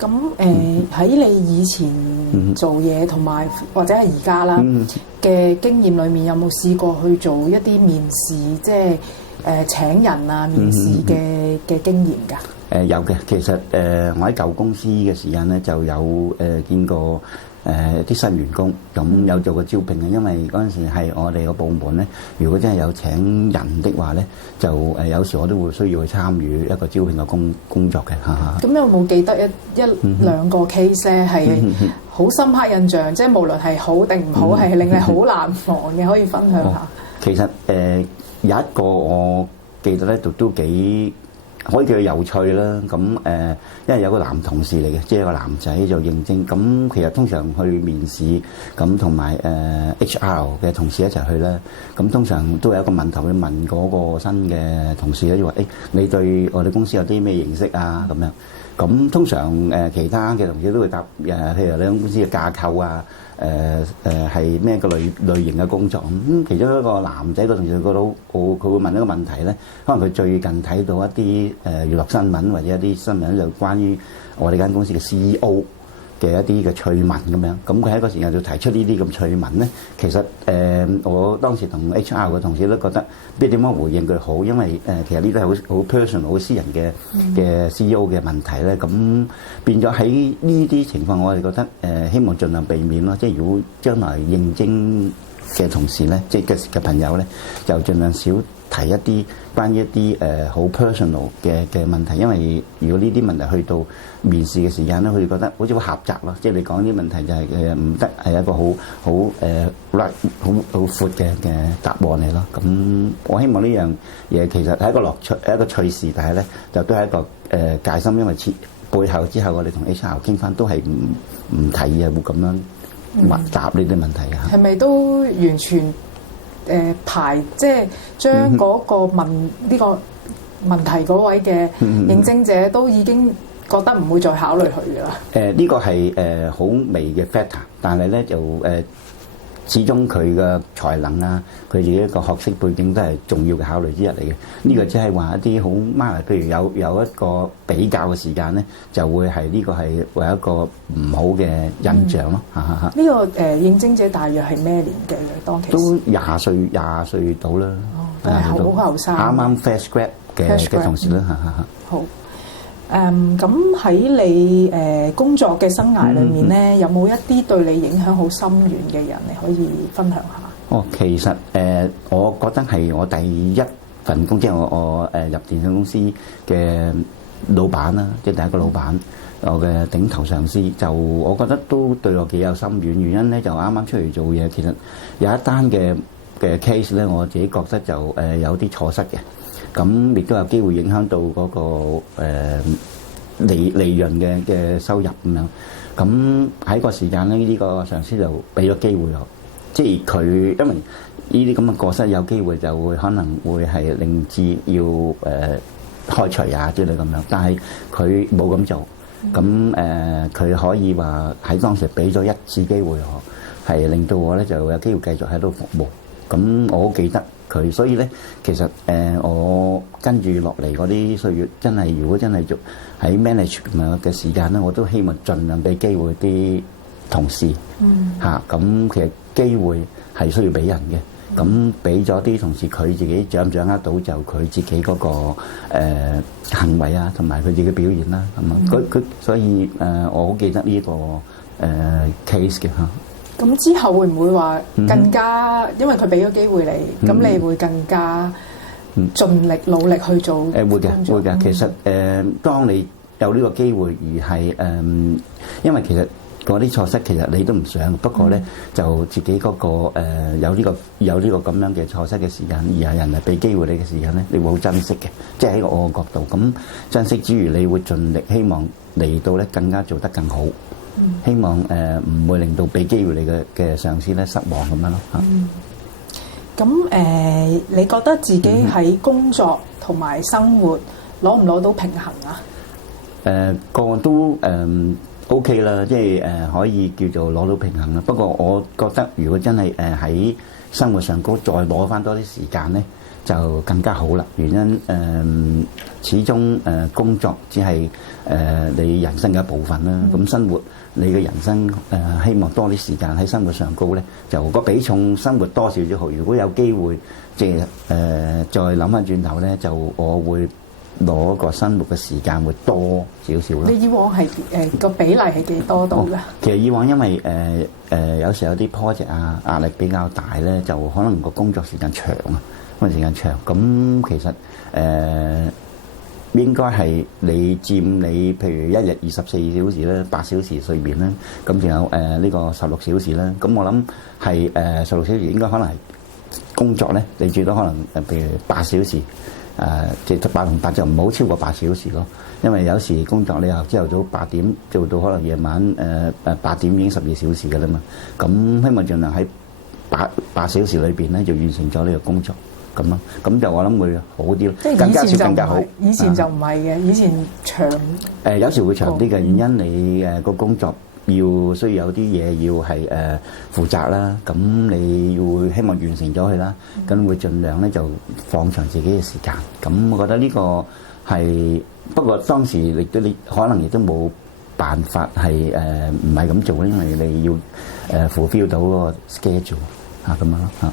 咁喺你以前做嘢同埋或者係而家啦嘅經驗裏面，有冇試過去做一啲面試，即係請人啊面試嘅經驗㗎？有嘅，其實我喺舊公司嘅時間咧就有見過啲新員工，咁有做過招聘嘅，因為嗰陣時係我哋個部門咧，如果真係有請人的話咧，就有時我都會需要去參與一個招聘嘅工作嘅嚇。咁有冇記得一兩個 case 咧係好深刻印象，即係無論係好定唔好，係令你好難忘嘅，可以分享下？其實有一個我記得咧，都幾可以叫佢有趣啦。咁因為有個男同事嚟嘅，即係一個男仔就應徵。咁其實通常去面試，咁同埋HR 嘅同事一齊去啦。咁通常都有一個問題會問嗰個新嘅同事咧，就話你對我哋公司有啲咩認識啊？咁樣。咁通常其他嘅同事都會答譬如你間公司嘅架構啊。係咩個類型嘅工作咁？其中一個男仔個同事覺得佢會問一個問題咧，可能佢最近睇到一啲娛樂新聞或者一啲新聞就關於我哋間公司嘅 CEO 嘅一啲嘅趣聞咁樣。咁佢喺個時間就提出呢啲咁趣聞咧，其實我當時同 HR 嘅同事都覺得點樣回應佢好，因為其實呢啲係好 personal 好私人嘅 CEO 嘅問題咧，咁變咗喺呢啲情況，我哋覺得希望盡量避免咯。即係如果將來應徵嘅同事咧，即係嘅朋友咧，就盡量少提一啲關於一啲好 personal 嘅問題，因為如果呢啲問題去到面試嘅時間咧，佢哋覺得好似好狹窄咯。即係你講啲問題就係唔得，係一個好闊嘅答案嚟咯。咁我希望呢樣嘢其實係一個樂趣，係一個趣事，但係咧就都係一個戒心，因為背後之後我哋同 HR 傾翻都係唔提嘅，會咁樣答呢啲問題啊。係咪都完全？即係將嗰個問呢個問題嗰位嘅應徵者都已經覺得唔會再考慮佢㗎啦。呢個係好微嘅 factor，但係咧就始終佢嘅才能啊，佢自己一個學識背景都係重要嘅考慮之一嚟嘅。呢個即係話一啲好孖，譬如有一個比較嘅時間咧，就會係呢個係為一個唔好嘅印象咯。呢個應徵者大約係咩年紀嘅？當其時都廿歲到啦。都係好後生。啱啱 fresh grad 嘅同事啦。好。咁喺你工作嘅生涯裏面咧，有冇一啲對你影響好深遠嘅人，你可以分享下？其實我覺得係我第一份工，即係我入電信公司嘅老闆啦，即係第一個老闆，我嘅頂頭上司，就我覺得都對我幾有深遠。原因咧就啱啱出嚟做嘢，其實有一單嘅 case 咧，我自己覺得就有啲錯失嘅。咁亦都有機會影響到嗰個利潤嘅收入咁樣。咁喺個時間咧，呢個上司就俾咗機會我，即係佢因為呢啲咁嘅過失有機會就會可能會係令至要開除啊之類咁樣，但係佢冇咁做。咁佢可以話喺當時俾咗一次機會我，係令到我咧就有機會繼續喺度服務。咁我好記得佢，所以咧其實我跟住落嚟嗰啲歲月，真係如果真係做喺 management 嘅時間咧，我都希望盡量俾機會啲同事嚇。咁其實機會係需要俾人嘅，咁俾咗啲同事，佢自己掌唔掌握到就佢自己嗰個行為啊，同埋佢自己表現啦，咁啊佢所以我好記得呢個case 嘅嚇。咁之後會唔會話更加，因為佢俾咗機會你，咁你會更加盡力努力去做？會嘅。其實當你有呢個機會而係因為其實嗰啲錯失其實你都唔想，不過咧就自己嗰個有呢個咁樣嘅錯失嘅時間，而係人哋俾機會你嘅時間咧，你會好珍惜嘅。即係喺我個角度，咁珍惜之餘，你會盡力希望嚟到咧更加做得更好。希望唔會令到俾機會你嘅上司咧失望咁樣咯嚇。咁你覺得自己喺工作同埋生活攞唔攞到平衡啊？個都OK 啦，即係可以叫做攞到平衡啦。不過我覺得如果真係喺生活上高再攞翻多啲時間咧，就更加好啦。原因始終工作只係你人生嘅一部分啦。咁生活你嘅人生希望多啲時間喺生活上高咧，就個比重生活多少少好。如果有機會即係再諗翻轉頭咧，就我會攞個生活嘅時間會多少少咯。你以往係個比例係幾多到㗎？其實以往因為有時有啲 project 啊壓力比較大咧，就可能個工作時間長啊，工作時間長。咁其實應該係你佔你譬如一日24小時咧，8小時睡眠啦，咁仲有呢個16小時啦。咁我諗係16小時應該可能係工作咧，你最多可能譬如8小時。即係8同8就唔好超過8小時咯，因為有時工作你由朝頭早8點做到可能夜晚8點已經12小時㗎啦嘛，咁希望盡量喺8小時裏邊咧就完成咗呢個工作咁咯，咁就我諗會好啲咯，更加少更加好。以前就唔係嘅，以前長有時會長啲嘅原因，你個工作需要有啲嘢要係負責啦，咁你會希望完成咗佢啦，咁會盡量咧就放長自己嘅時間。咁我覺得呢個係不過當時你可能亦都冇辦法係唔係咁做，因為你要fulfill到嗰個 schedule 咁樣咯嚇。